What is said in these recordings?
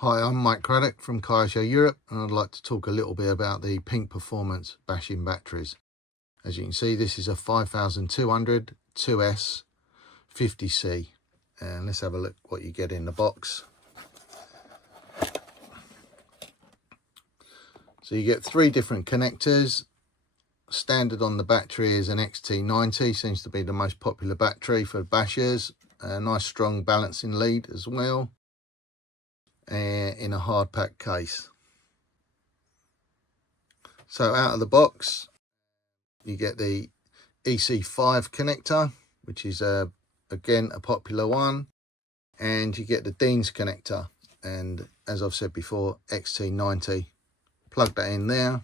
Hi, I'm Mike Cradock from Cradock Europe, and I'd like to talk a little bit about the Pink Performance bash-in batteries. As you can see, this is a 5200 2S 50C, and let's have a look what you get in the box. So you get 3 different connectors. Standard on the battery is an XT90, seems to be the most popular battery for bashers. A nice strong balancing lead as well, in a hard pack case. So out of the box you get the EC5 connector, which is again a popular one, and you get the Dean's connector, and as I've said before, XT90. Plug that in there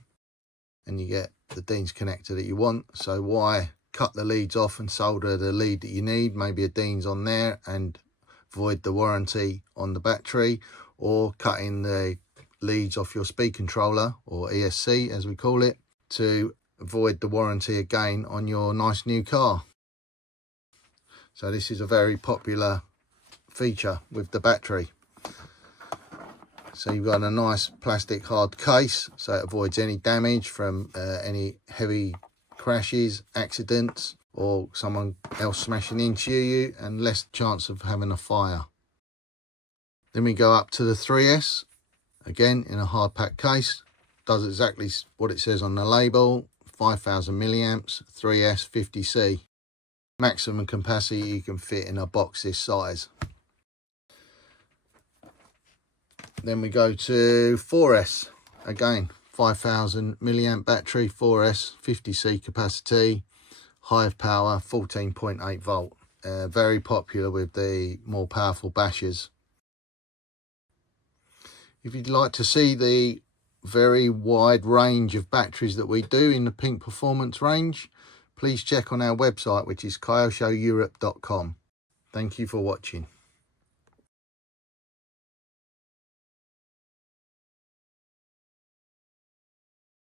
and you get the Dean's connector that you want. So why cut the leads off and solder the lead that you need, maybe a Dean's on there, and void the warranty on the battery, or cutting the leads off your speed controller, or ESC as we call it, to avoid the warranty again on your nice new car. So this is a very popular feature with the battery. So you've got a nice plastic hard case, so it avoids any damage from any heavy crashes, accidents, or someone else smashing into you, and less chance of having a fire. Then we go up to the 3S, again in a hard pack case. Does exactly what it says on the label, 5000 milliamps, 3S 50C. Maximum capacity you can fit in a box this size. Then we go to 4S, again 5000 milliamp battery, 4S 50C capacity, high power, 14.8 volt. Very popular with the more powerful bashers. If you'd like to see the very wide range of batteries that we do in the Pink Performance range, please check on our website, which is cradockeurope.com. Thank you for watching.